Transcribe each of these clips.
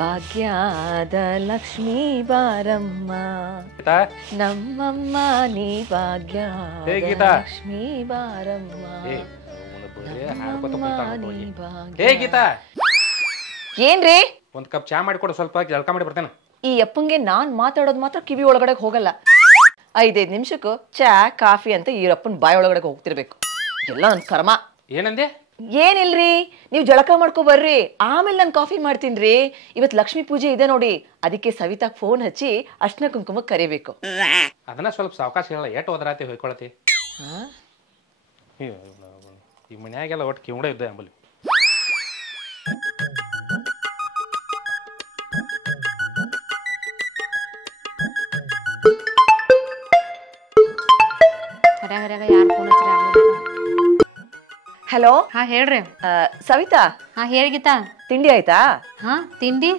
ಭಾಗ್ಯದ ಲಕ್ಷ್ಮೀ ಬಾರಮ್ಮ ನಮ್ಮಮ್ಮ ನೀ ಭಾಗ್ಯದ ಲಕ್ಷ್ಮೀ ಬಾರಮ್ಮ. ಏನ್ರಿ ಒಂದ್ ಕಪ್ ಚಾ ಮಾಡಿಕೊಡು, ಸ್ವಲ್ಪ ಜಳಕ ಮಾಡಿ ಬರ್ತೇನೆ. ಈ ಅಪ್ಪಂಗೆ ನಾನ್ ಮಾತಾಡೋದು ಮಾತ್ರ ಕಿವಿ ಒಳಗಡೆ ಹೋಗಲ್ಲ. 5-5 ನಿಮಿಷಕ್ಕೂ ಚಾ ಕಾಫಿ ಅಂತ ಈ ಅಪ್ಪನ ಬಾಯಿ ಒಳಗಡೆ ಹೋಗ್ತಿರ್ಬೇಕು. ಎಲ್ಲ ನನ್ ಕರ್ಮ. ಏನಂದೆ? ಏನಿಲ್ರಿ, ನೀವ್ ಜಳಕ ಮಾಡ್ಕೊ ಬರ್ರಿ, ಆಮೇಲೆ ನಾನು ಕಾಫಿ ಮಾಡ್ತೀನ್ರಿ. ಇವತ್ ಲಕ್ಷ್ಮೀ ಪೂಜೆ ಇದೆ ನೋಡಿ, ಅದಕ್ಕೆ ಸವಿತಾಗ್ ಫೋನ್ ಹಚ್ಚಿ ಅರ್ಶಿನ ಕುಂಕುಮ ಕರಿಬೇಕು. ಅದನ್ನ ಸ್ವಲ್ಪ ಸಾವಕಾಶ ಹೇಳ, ಎಟ್ ಹೋದ್ರಾತಿ ಹೊಯ್ಕೊಳತಿ. ಈ ಮನ್ಯಾಗೆಲ್ಲ ಒಟ್ಟು ಕಿವುಡ ಇದ್ದೆ ಅಂಬಲಿ. ಹಲೋ. ಹಾ ಹೇಳ್ರಿ. ಸವಿತಾ. ಹಾ ಹೇಳಿ ಗೀತಾ. ತಿಂಡಿ ಆಯ್ತಾ? ಹಾ ತಿಂಡಿ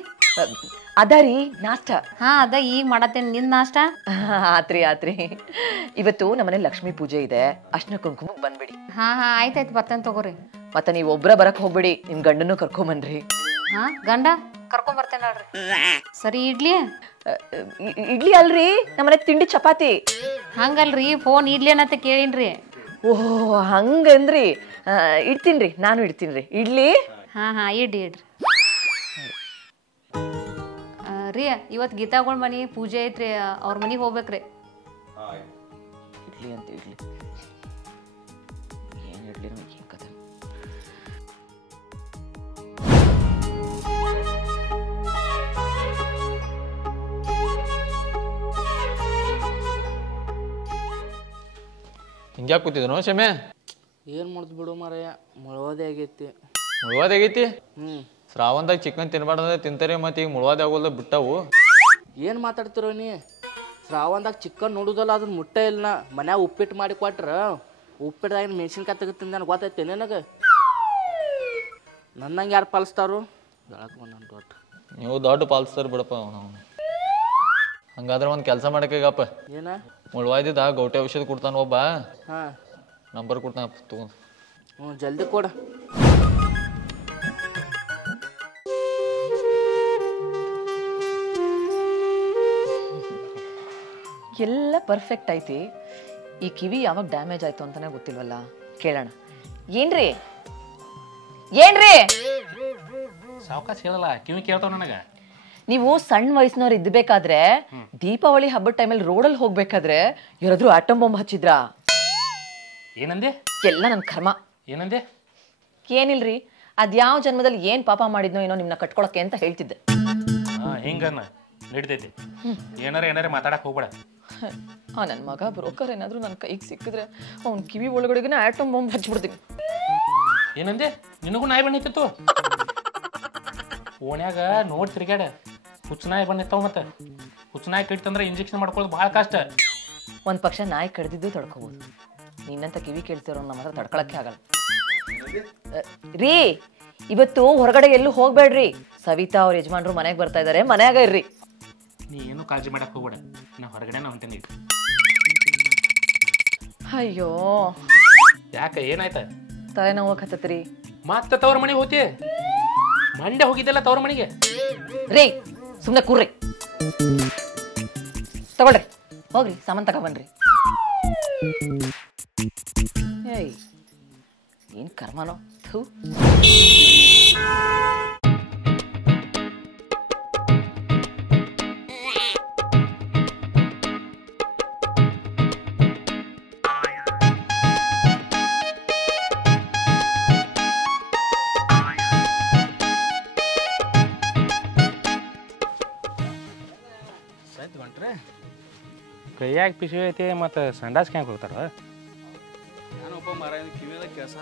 ಅದರಿ ನಾಷ್ಟ. ಹಾ ಅದ ಈಗ ಮಾಡತ್ತೇನೆ. ನಿನ್ ನಾಷ್ಟ? ಆತ್ರಿ. ಇವತ್ತು ನಮ್ಮನೆ ಲಕ್ಷ್ಮೀ ಪೂಜೆ ಇದೆ, ಅರ್ಶಿನ ಕುಂಕುಮ ಬಂದ್ಬಿಡಿ. ಹಾ ಆಯ್ತಾಯ್ತು ಬರ್ತೇನೆ ತಗೋರಿ. ಮತ್ತೆ ನೀವ್ ಒಬ್ರ ಬರಕ್ ಹೋಗ್ಬೇಡಿ, ನಿಮ್ ಗಂಡನ್ನು ಕರ್ಕೊಂಬನ್ರಿ. ಹಾ ಗಂಡ ಕರ್ಕೊಂಡ್ ಬರ್ತೇನೆ ನೋಡ್ರಿ. ಸರಿ ಇಡ್ಲಿ. ಇಡ್ಲಿ ಅಲ್ರಿ, ನಮ್ಮನೆ ತಿಂಡಿ ಚಪಾತಿ. ಹಂಗಲ್ರಿ, ಫೋನ್ ಇಡ್ಲಿ ಅನ್ನತ್ತೆ ಕೇಳಿನ್ರಿ. ಓಹ್ ಹಂಗಂದ್ರಿ. ಇಡ್ತೀನ್ರಿ, ನಾನು ಇಡ್ತೀನ್ರಿ ಇಡ್ಲಿ. ಹಾ ಇಡ್ರಿ. ರೀ ಇವತ್ ಗೀತಾಗಳ ಮನಿ ಪೂಜೆ ಐತ್ರಿ, ಅವ್ರ ಮನಿಗೆ ಹೋಗ್ಬೇಕ್ರಿ. ಇಡ್ಲಿ ಅಂತ ಇಡ್ಲಿ ಏನ್ ಇಡ್ಲಿ ಏನ್ ಕಥೆ. ಹಿಂಗ್ಯಾಕೆ ಕೂತಿದ್ನೋ ಶಮೆ? ಏನು ಮಾಡ್ದು ಬಿಡು ಮಾರಯ್ಯ, ಮುಳುವಾದೆ ಆಗೈತಿ. ಮುಳುವಾದ ಆಗೈತಿ? ಶ್ರಾವಣದಾಗ ಚಿಕನ್ ತಿನ್ಬಾರ್ದಂದ್ರೆ ತಿಂತಾರೆ, ಮತ್ತೆ ಈಗ ಮುಳುವಾದ ಆಗೋಲ್ಲ ಬಿಟ್ಟವು. ಏನು ಮಾತಾಡ್ತಿರೋ ನೀ? ಶ್ರಾವಣದಾಗ ಚಿಕನ್ ನೋಡುದಲ್ಲ, ಅದನ್ನ ಮುಟ್ಟ ಇಲ್ಲ. ಮನ್ಯಾಗ ಉಪ್ಪಿಟ್ಟು ಮಾಡಿ ಕೊಟ್ರ ಉಪ್ಪಿಟ್ಟದಾಗ ಮೆಣಸಿನ್ಕಾಯಿ ತೆಗಿತೀನಿ ನನಗೆ ಗೊತ್ತೈತೆ ನನಗೆ. ನನ್ನಂಗೆ ಯಾರು ಪಾಲಿಸ್ತಾರು? ಬೆಳಕು ಬಂದು ಒಟ್ಟು ನೀವು ದೊಡ್ಡ ಪಾಲಿಸ್ತಾರ ಬಿಡಪ್ಪ. ನಾವು ಹಂಗಾದ್ರೆ ಒಂದು ಕೆಲಸ ಮಾಡಕ್ಕೀಗಪ್ಪ. ಏನ? ಮುಳುವಾಯ್ದಿದ್ದ ಗೌಟೆ ಔಷಧ ಕೊಡ್ತಾನ ಒಬ್ಬ. ಹಾಂ ನಂಬರ್ ಕೊಡ್ತಾನ ತಗೊಂಡು. ಜಲ್ದಿ ಕೊಡ. ಎಲ್ಲ ಪರ್ಫೆಕ್ಟ್ ಐತಿ. ಈ ಕಿವಿ ಯಾವಾಗ ಡ್ಯಾಮೇಜ್ ಆಯ್ತು ಅಂತಾನೆ ಗೊತ್ತಿಲ್ವಲ್ಲ, ಕೇಳೋಣ. ಏನ್ರಿ ಸಾವಕಾಶ ಹೇಳಲ್ಲ, ಕಿವಿ ಕೇಳ್ತಾವ ನನಗ. ನೀವು ಸಣ್ಣ ವಯಸ್ಸಿನವ್ರು ಇದ್ಬೇಕಾದ್ರೆ, ದೀಪಾವಳಿ ಹಬ್ಬದ ಟೈಮಲ್ಲಿ ರೋಡಲ್ಲಿ ಹೋಗ್ಬೇಕಾದ್ರೆ ಯಾರಾದ್ರೂ ಆಟಮ್ ಬಾಂಬ್ ಹಚ್ಚಿದ್ರಾ? ಏನಂದೆ? ಎಲ್ಲ ನನ್ ಕರ್ಮ. ಏನಂದೆ? ಏನಿಲ್ರಿ, ಅದ್ಯಾವ ಜನ್ಮದಲ್ಲಿ ಏನ್ ಪಾಪ ಮಾಡಿದ್ನೋ ಏನೋ ನಿಮ್ನ ಕಟ್ಕೊಳಕ್ಕೆ ಅಂತ ಹೇಳ್ತಿದ್ದೆ. ಹಿಂಗನ್ನ ನಡಿತೈತಿ. ಏನಾರ ಮಾತಾಡಕ್ ಹೋಗ್ಬೇಡ. ನನ್ ಮಗ ಬ್ರೋಕರ್ ಏನಾದ್ರು ನನ್ ಕೈಗೆ ಸಿಕ್ಕಿದ್ರೆ ಅವ್ನ್ ಕಿವಿ ಒಳಗಡೆಗಿನ ಆಟಮ್ ಬಾಂಬ್ ಹಚ್ಬಿಡ್ತೀನಿ. ಏನಂದೆ? ನಿನಗೂ ನಾಯಿ ಬಂದಿತ್ತು ಓಣ್ಯಾಗ ನೋಡ್ ತಿರ್ಗ್ಯಾಡ. ಹುಚ್ಚನಾಯಿ ಬಂದಿರ್ತಾವ. ಮತ್ತೆ ಹುಚ್ಚನಾಯಿ ಕಡಿತಂದ್ರೆ ಇಂಜೆಕ್ಷನ್ ಮಾಡ್ಕೊಳ್ಳೋದು ಭಾಳ ಕಷ್ಟ. ಒಂದ್ ಪಕ್ಷ ನಾಯಿ ಕಡ್ದಿದ್ದು ತಡ್ಕೋಬಹುದು, ನಿನ್ನಂತ ಕಿವಿ ಕೇಳ್ತಿರೋ ನಮ್ಮ ಹತ್ರ ತಡ್ಕೊಳಕ್ಕೆ ಆಗಲ್ಲ. ರೀ ಇವತ್ತು ಹೊರಗಡೆ ಎಲ್ಲೂ ಹೋಗ್ಬೇಡ್ರಿ, ಸವಿತಾ ಅವ್ರ ಯಜಮಾನ್ರು ಮನೆಗೆ ಬರ್ತಾ ಇದಾರೆ, ಮನ್ಯಾಗ ಇರ್ರಿ. ನೀ ಏನು ಕಾಳಜಿ ಮಾಡಕ್ ಹೋಗ್ಬೇಡ, ನಾ ಹೊರಗಡೆ ಹೊಂಟೇನಿ. ಅಯ್ಯೋ ಯಾಕೆ ಏನಾಯ್ತ? ತಲೆನೋವು ಹತ್ತತ್ರಿ. ಮತ್ತೆ ತವ್ರ ಮನೆಗೆ ಹೋತಿ? ಮಂಡೆ ಹೋಗಿದ್ದಲ್ಲ ತವ್ರ ಮನೆಗೆ. ರೀ ಸುಮ್ನೆ ಕೂರ್ರಿ, ತಗೊಳ್ರಿ ಹೋಗ್ರಿ, ಸಾಮಾನ್ ತಗೊಬನ್ರಿ. ಏಯ್ ಏನ್ ಕರ್ಮನೋ. ಥೂ. ಕೈಯಾಗ ಪಿಸಿ ಐತಿ, ಮತ್ತೆ ಸಂಡಾಸ್ ಕ್ಯಾಂಕ್ ಹೋಗ್ತಾರ. ನಾನೊಬ್ಬ ಮರ ಕಿವಿದ ಕೆಲಸ.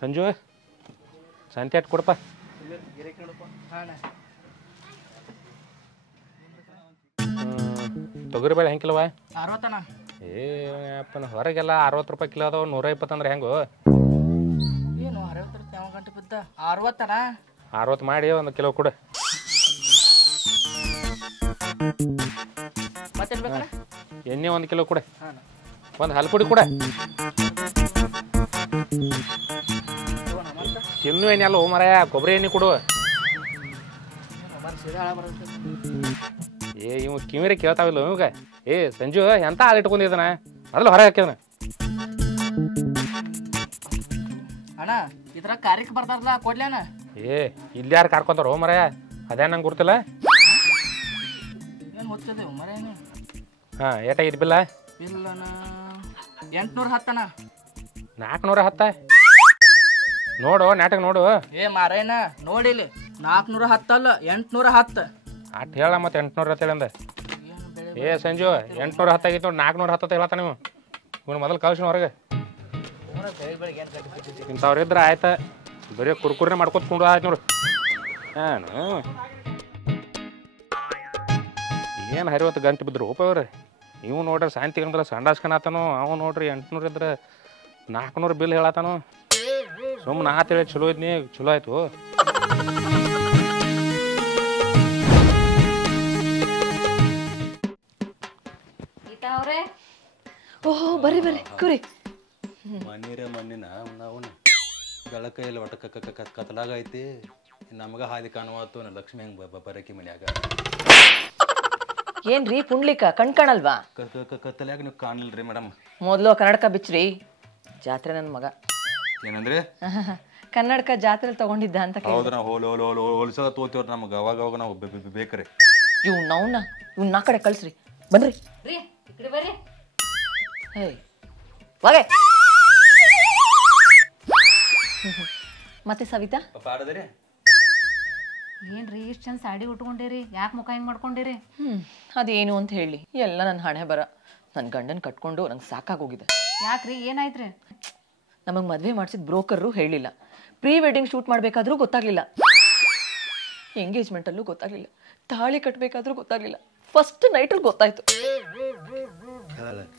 ಸಂಜು ಸಂತೆ ಅಟ್ ಕೊಡಪ್ಪ. ತೊಗರಿ ಬೇಳೆ ಹೆಂಗೆ ಕಿಲೋವ? 60 ಅಪ್ಪನ ಹೊರಗೆಲ್ಲ 60 ರೂಪಾಯಿ ಕಿಲೋ ಅದಾವ. 120 ಅಂದ್ರೆ ಹೆಂಗು? ಏನು 60 ಗಂಟೆ ಬಿದ್ದ 60 60 ಮಾಡಿ 1 ಕಿಲೋ ಕೊಡು. ಮತ್ತೇನು ಬೇಕಣ್ಣ? ಎಣ್ಣೆ 1 ಕಿಲೋ ಕೊಡೆ, ಹಾಂ ಒಂದು ಹಾಲು ಕೊಡೆ. ತಿನ್ನು ಎಣ್ಣೆ ಅಲ್ಲ ಮಾರಾಯ, ಕೊಬ್ಬರಿ ಎಣ್ಣೆ ಕೊಡು. ಏ ಇವ್ ಕಿವಿರೆ ಕೇಳ್ತಾವಿಲ್ಲ ಇವಾಗ. ಏ ಸಂಜು ಎಂತ ಹಾಲು ಇಟ್ಕೊಂಡಿದ್ದಾನ, ಮೊದಲು ಹೊರಗೆ ಹಾಕಿದನ. ಅಣ್ಣ ಇದ್ರ ಕಾರ್ಯಕ್ಕೆ ಬರ್ತಾರಲ್ಲ ಕೊಡ್ಲಿ ಅಣ್ಣ. ಏ ಇಲ್ಲಿ ಯಾರು ಕಾರ್ಕೊಂತಾರ ಮಾರಾಯ, ಅದೇ ನಂಗೆ ಗುರ್ತಿಲ್ಲ. ಏನು ಹೊತ್ತಿದೆ ಮರೇನು? ಹಾಂ ಏಟಾಗಿದ್ದು ಬಿಲ್ಲ? ಇಲ್ಲಣ್ಣ 810 ಅಣ್ಣ. 410 ನೋಡು ನಾಟಕ ನೋಡು. ಏ ಮಾರೇನ ನೋಡಿಲಿ 410 ಅಲ್ಲ 810. ಅಟ್ ಹೇಳ ಮತ್ತೆ 810 ಅಂದ. ಏ ಸಂಜು 810 ಆಗಿತ್ತು ನೋಡಿ, 410 ಹೇಳತ್ತ ನೀವು. ಇವನು ಮೊದಲು ಕಳ್ಸಿನ ಹೊರಗೆ. ಇಂಥವ್ರು ಇದ್ರೆ ಆಯ್ತಾ, ಬರೀ ಕುರ್ಕುರಿನೇ ಮಾಡ್ಕೊತ ಕೊಂಡು ಆಯ್ತು ನೋಡು. ಏನು ಹರಿವತ್ತು ಗಂಟು ಬಿದ್ರು ಉಪವ್ರಿ. ಇವು ನೋಡ್ರಿ ಶಾಂತಿ ಅಂದ್ರೆ ಸಂಡಾಸ್ಕನಾತನು, ಅವು ನೋಡ್ರಿ 800 ಇದ್ರೆ 400 ಬಿಲ್ ಹೇಳತ್ತಾನು. ಸುಮ್ಮನೆ ನಾ ತಿಳಿ ಚಲೋ ಇದ್ನಿ, ಚಲೋ ಆಯ್ತು. ಗೀತಾ ಅವ್ರೆ, ಓಹೋ ಬರ್ರಿ ಬರ್ರಿ ಕುರಿ. ಮಣ್ಣಿನ ನಾವು ಬೆಳಕೈಲಿ ಒಟ್ಟ ಕತ್ತಲಾಗ ಐತಿ. ನಮಗ ಹಾದಿ ಕಾಣುವತ್ತು ಲಕ್ಷ್ಮಿ ಹೆಂಗ್ ಬರಕಿ ಮನ್ಯಾಗ. ಏನ್ರಿ ಪುಂಡ್ಲಿಕ ಕಣ್ ಕಾಣಲ್ವಾ? ಕತ್ತಲಾಗ ನೀವು ಕಾಣಲಿಲ್ರಿ ಮೇಡಮ್. ಮೊದ್ಲು ಕನ್ನಡಕ ಬಿಚ್ಚ್ರಿ. ಜಾತ್ರೆ ನನ್ನ ಮಗ ಏನಂದ್ರಿ? ಕನ್ನಡಕ ಜಾತ್ರೆಲಿ ತಗೊಂಡಿದ್ದ ಅಂತ ಕೇಳಿ. ಹೌದ್ರ ಹೋಲಿಸೋದ ತೋತಿವ್ರಿ ನಮ್ಗೆ ಅವಾಗ ನಾವು ಬೇಕ್ರಿ. ಇವ್ನ ಆ ಕಡೆ ಕಳ್ಸ್ರಿ. ಬನ್ರಿ ರೀ ಈ ಕಡೆ ಬರ್ರಿ. ಹೇ ಹೋಗೆ. ಮತ್ತೆ ಸವಿತಾ ಪಾಡದ್ರಿ ಏನ್ರಿ ಇಷ್ಟು ಚಂದ ಸಾಡಿ ಉಟ್ಕೊಂಡಿರಿ, ಯಾಕೆ ಮುಖ ಹಿಂಗೆ ಮಾಡ್ಕೊಂಡಿರಿ? ಅದೇನು ಅಂತ ಹೇಳಿ, ಎಲ್ಲ ನನ್ನ ಹಣೆ ಬರ. ನನ್ನ ಗಂಡನ್ ಕಟ್ಕೊಂಡು ನಂಗೆ ಸಾಕಾಗೋಗಿದೆ. ಯಾಕ್ರಿ ಏನಾಯ್ತ್ರಿ? ನಮಗೆ ಮದುವೆ ಮಾಡಿಸಿದ ಬ್ರೋಕರ್ರು ಹೇಳಿಲ್ಲ, ಪ್ರೀ ವೆಡ್ಡಿಂಗ್ ಶೂಟ್ ಮಾಡಬೇಕಾದ್ರೂ ಗೊತ್ತಾಗ್ಲಿಲ್ಲ, ಎಂಗೇಜ್ಮೆಂಟಲ್ಲೂ ಗೊತ್ತಾಗ್ಲಿಲ್ಲ, ತಾಳಿ ಕಟ್ಟಬೇಕಾದ್ರೂ ಗೊತ್ತಾಗ್ಲಿಲ್ಲ, ಫಸ್ಟ್ ನೈಟಲ್ಲಿ ಗೊತ್ತಾಯ್ತು.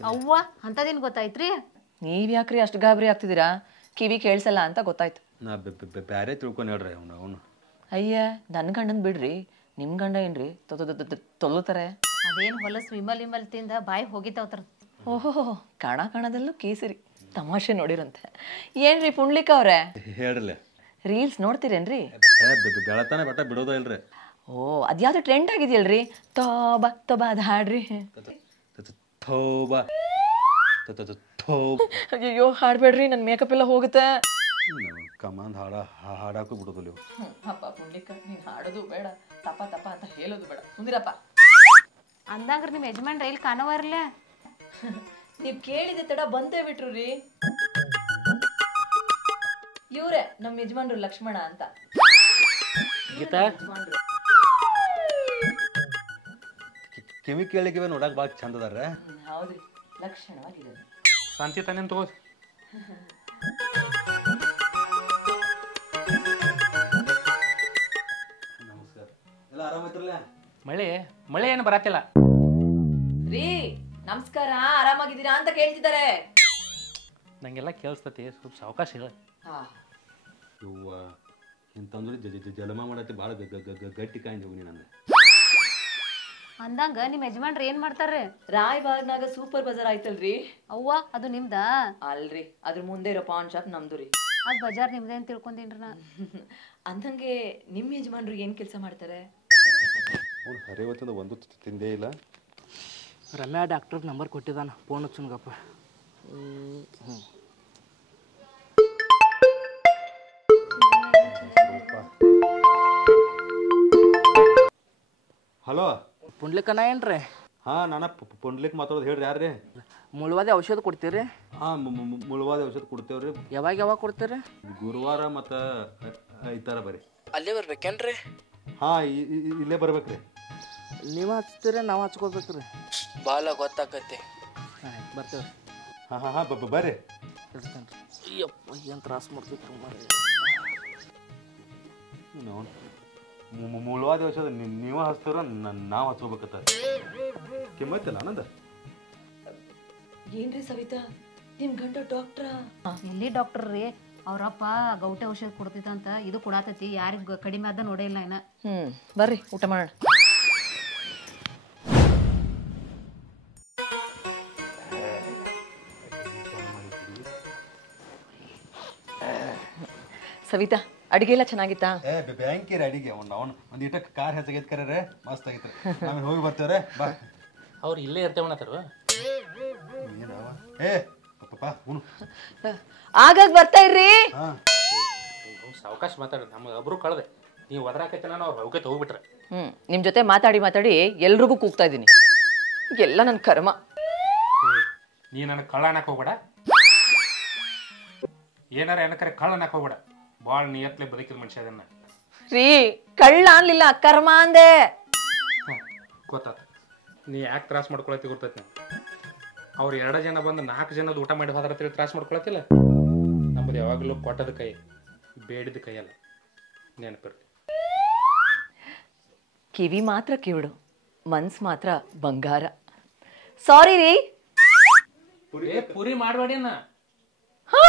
ಅವ್ವ ಅಂತದೇನು ಗೊತ್ತಾಯ್ತ್ರಿ? ನೀವ್ ಯಾಕ್ರಿ ಅಷ್ಟು ಗಾಬರಿ ಆಗ್ತಿದ್ದೀರಾ? ಕಿವಿ ಕೇಳಿಸಲ್ಲ ಅಂತ ಗೊತ್ತಾಯ್ತು. ನಾ ಬ್ಯಾರೆ ತಿಳ್ಕೊಂಡು ಹೇಳ್ರಿ ಅವನು. ಅಯ್ಯ ನನ್ನ ಗಂಡನ್ ಬಿಡ್ರಿ, ನಿಮ್ ಗಂಡ ಏನ್ರಿ ತೊಲುತ್ತಾರೆ? ಅದೇನು ಹೊಲಸ್ ವಿಮಲ್ ತಿಂದ ಬಾಯಿ ಹೋಗಿತ್ತವತ್ರ. ಓಹೋ ಕಾಣದಲ್ಲೂ ಕೇಸರಿ ತಮಾಷೆ ನೋಡಿರಂತೆ. ಏನ್ರಿ ಪುಂಡ್ಲಿಕ ಅವ್ರೆ ಹೇಳ್ರಲ್ಲ, ರೀಲ್ಸ್ ನೋಡ್ತೀರೇನ್ರಿ? ಬೆಳತಾನೆ ಬಟ್ಟ ಬಿಡೋದ ಇಲ್ರಿ. ಓ ಅದ್ಯಾವ್ದು ಟ್ರೆಂಡ್ ಆಗಿದೆಯಲ್ರಿ, ತೋಬಾ ತೋಬಾ ಅದ್ ಹಾಡ್ರಿ. ಅಯ್ಯೋ ಹಾಡ್ಬೇಡ್ರಿ, ನನ್ ಮೇಕಪ್ ಎಲ್ಲ ಹೋಗುತ್ತೆ. ಕಮಾಂದ್ ಹಾಡಾಕು ಬಿಡೋದಿಲ್ಲ. ಅಪ್ಪ ಪುಂಡ್ಲಿಕ ನೀನ್ ಹಾಡೋದು ಬೇಡ, ತಪ ತಪ ಅಂತ ಹೇಳೋದು ಬೇಡ, ಸುಂದಿರಪ್ಪ. ಅಂದಂಗ್ರಿ ನಿಮ್ಮ ಯಜಮಾನ್ರ ಇಲ್ಲಿ ಕಾಣೋವರ್ಲ? ನೀವ್ ಕೇಳಿದೆ ತಡ ಬಂದೇ ಬಿಟ್ರು ರೀ. ಇವ್ರೆ ನಮ್ ಯಜಮಾನ್ರು ಲಕ್ಷ್ಮಣ ಅಂತ. ಗೀತಾ ಕಿವಿ ಕೇಳಿಕಿವೆ ನೋಡಕ್ ಭಾಳ ಚಂದ ಅದಾರ. ಹೌದ್ರಿ, ಲಕ್ಷಣವಾಗಿದೆ. ಶಾಂತಿ ತಾನೇನು ತಗೋ. ನಮಸ್ಕಾರ, ಎಲ್ಲ ಆರಾಮೈತ್ರಲ್ಲ? ಮಳೆ ಏನು ಬರತ್ತಿಲ್ಲ ರೀ. ನಮಸ್ಕಾರ, ಆರಾಮಾಗಿದ್ದೀರಾ ಅಂತ ಕೇಳ್ತಿದ್ದಾರೆ. ನಂಗೆಲ್ಲ ಕೇಳಿಸ್ತತಿ, ಸ್ವಲ್ಪ ಸಾವಕಾಶ ಹೇಳ. ಇವ್ವ ಇಂತಂದ್ರೆ ಜಲಮ ಮಾಡತ್ತಿ ಭಾಳ ಗಟ್ಟಿ ಕಾಯ್ದು ಹೋಗಿ ನಂದು. ಅಂದಂಗ ನಿಮ್ಮ ಯಜಮಾನ್ರ ಏನ್ ಮಾಡ್ತಾರ್ರಿ? ರಾಯಬಾಗ್ನಾಗ ಸೂಪರ್ ಬಜಾರ್ ಆಯ್ತಲ್ರಿ. ಅವ್ವ ಅದು ನಿಮ್ದ? ಅಲ್ರಿ, ಅದ್ರ ಮುಂದೆ ಇರೋ ಪಾನ್ ಶಾಪ್ ನಮ್ದು ರೀ. ಅದ್ ಬಜಾರ್ ನಿಮ್ದೇ ಅಂತ ತಿಳ್ಕೊಂಡೇನ್ರಿ ನಾ. ಅಂದಂಗೆ ನಿಮ್ ಯಜಮಾನ್ರು ಏನ್ ಕೆಲಸ ಮಾಡ್ತಾರೆ? ಅವ್ನು ಹರಿವತ್ತಿಂದ ಒಂದು ತಿಂದೇ ಇಲ್ಲ. ರಮ್ಯಾ ಡಾಕ್ಟರ್ ನಂಬರ್ ಕೊಟ್ಟಿದ್ದಾನ, ಫೋನ್ ಹಚ್ಚುನ್ಗಪ್ಪ. ಹಲೋ ಪುಂಡ್ಲಿಕನ ಏನ್ರಿ? ಹಾಂ ನಾನು ಪುಂಡ್ಲಿಕ್ ಮಾತಾಡೋದು ಹೇಳ್ರಿ. ಯಾರ್ರಿ? ಮುಳುವಾದಿ ಔಷಧ ಕೊಡ್ತೀರಿ? ಹಾಂ ಮುಳುವಾದ ಔಷಧ ಕೊಡ್ತೇವ್ರಿ. ಯಾವಾಗ ಕೊಡ್ತೀರಿ? ಗುರುವಾರ ಮತ್ತು ಐತಾರ ಬರ್ರಿ. ಅಲ್ಲೇ ಬರ್ಬೇಕೇನ್ರಿ? ಹಾಂ ಇಲ್ಲೇ ಬರ್ಬೇಕ್ರಿ. ನೀವು ಹಚ್ತೀರಿ ನಾವು ಹಚ್ಕೋಬೇಕ್ರಿ? ಭಾಳ ಗೊತ್ತಾಕತಿ. ಹಾಂ ಬರ್ತೇವೆ. ಹಾಂ ಬರ್ರಿ. ಇಡ್ತೇನೆ ರೀ. ಅಯ್ಯಪ್ಪ ಏನು ತ್ರಾಸ ಮಾಡ್ತಿತ್ತು ಮಾರಿ. ಮುಳುವಾದ ಔಷಧ ನೀವು ಹಚ್ತಾರ, ನಾವು ಹಚ್ಕೋಬೇಕತ್ತ. ಕಿಮ್ಮತ್ತಿಲ್ಲ ಆನಂದ? ಏನ್ರಿ ಸವಿತಾ, ನಿಮ್ ಗಂಡ ಡಾಕ್ಟ್ರ? ಎಲ್ಲಿ ಡಾಕ್ಟರ್ ರೀ, ಅವ್ರಪ್ಪ ಗೌಟೆ ಔಷಧ ಕೊಡ್ತಿತ್ತಂತ, ಇದು ಕೊಡಾತತಿ. ಯಾರಿಗ ಕಡಿಮೆ ಆದ ನೋಡೇ ಇಲ್ಲ ಇನ್ನ. ಬರ್ರಿ ಊಟ ಮಾಡೋಣ. ಸವಿತಾ ಅಡಿಗೆ ಎಲ್ಲ ಚೆನ್ನಾಗಿತ್ತಾ? ಬ್ಯಾಂಕಿರ ಅಡಿಗೆ ಅವನು ಒಂದು ಇಟಕ್ಕೆ ಕಾರ್ ಹೆಚ್ಚಾಗೈತೆ ಕರೆ ಮಸ್ತ್ ಆಗೈತ್ರಿ. ಆಮೇಲೆ ಹೋಗಿ ಬರ್ತೇವ್ರೆ ಬಾ. ಅವ್ರು ಇಲ್ಲೇ ಇರ್ತೇವಣತ್ತಾರ. ಏ ಪಾಪ ಉಣು ಆಗಾಗ ಬರ್ತಾ ಇರ್ರಿ. ಸಾವಕಾಶ ಮಾತಾಡ, ನಮ್ಗೆ ಒಬ್ರು ಕಳ್ದೆ ನೀವು ಒದರಾಕೈತೆ ನಾನು ಅವ್ರು ಹೋಗೈತೆ ಹೋಗ್ಬಿಟ್ರೆ. ನಿಮ್ ಜೊತೆ ಮಾತಾಡಿ ಎಲ್ರಿಗೂ ಕೂಗ್ತಾ ಇದ್ದೀನಿ. ಎಲ್ಲ ನನ್ನ ಕರ್ಮ. ನೀ ನನಗೆ ಕಳ್ಳ ಅನ್ನಕ್ಕೆ ಹೋಗ್ಬೇಡ, ಏನಾರ ಏನಕರೆ ಕಳ್ಳ ಅನ್ನಕ್ಕೆ ಹೋಗ್ಬೇಡ. ಭಾಳ ನಿಯತ್ಲೆ ಬದುಕಿದ ಮನುಷ್ಯ ಅದನ್ನ. ರೀ ಕಳ್ಳ ಅನ್ಲಿಲ್ಲ, ಕರ್ಮ ಅಂದೆ. ಗೊತ್ತಾತ ನೀ ಯಾಕೆ ತ್ರಾಸ ಮಾಡ್ಕೊಳತಿ ಗೊತ್ತೈತಿ. ನಾವು ಅವ್ರು 2 ಜನ ಬಂದು 4 ಜನದ ಊಟ ಮಾಡಿ ಹೋದ್ರ ತ್ರಾಸ ಮಾಡ್ಕೊಳತಿಲ್ಲ. ನಮ್ಮದು ಯಾವಾಗಲೂ ಕೊಟ್ಟದ ಕೈ, ಬೇಡಿದ ಕೈಯಲ್ಲ, ನೆನಪಿರ್ಲಿ. ಕಿವಿ ಮಾತ್ರ ಕಿವಿಡು, ಮನ್ಸ್ ಮಾತ್ರ ಬಂಗಾರ. ಸಾರಿ ರೀ. ಪುರಿ ಮಾಡಬೇಡಿ. ಹಾ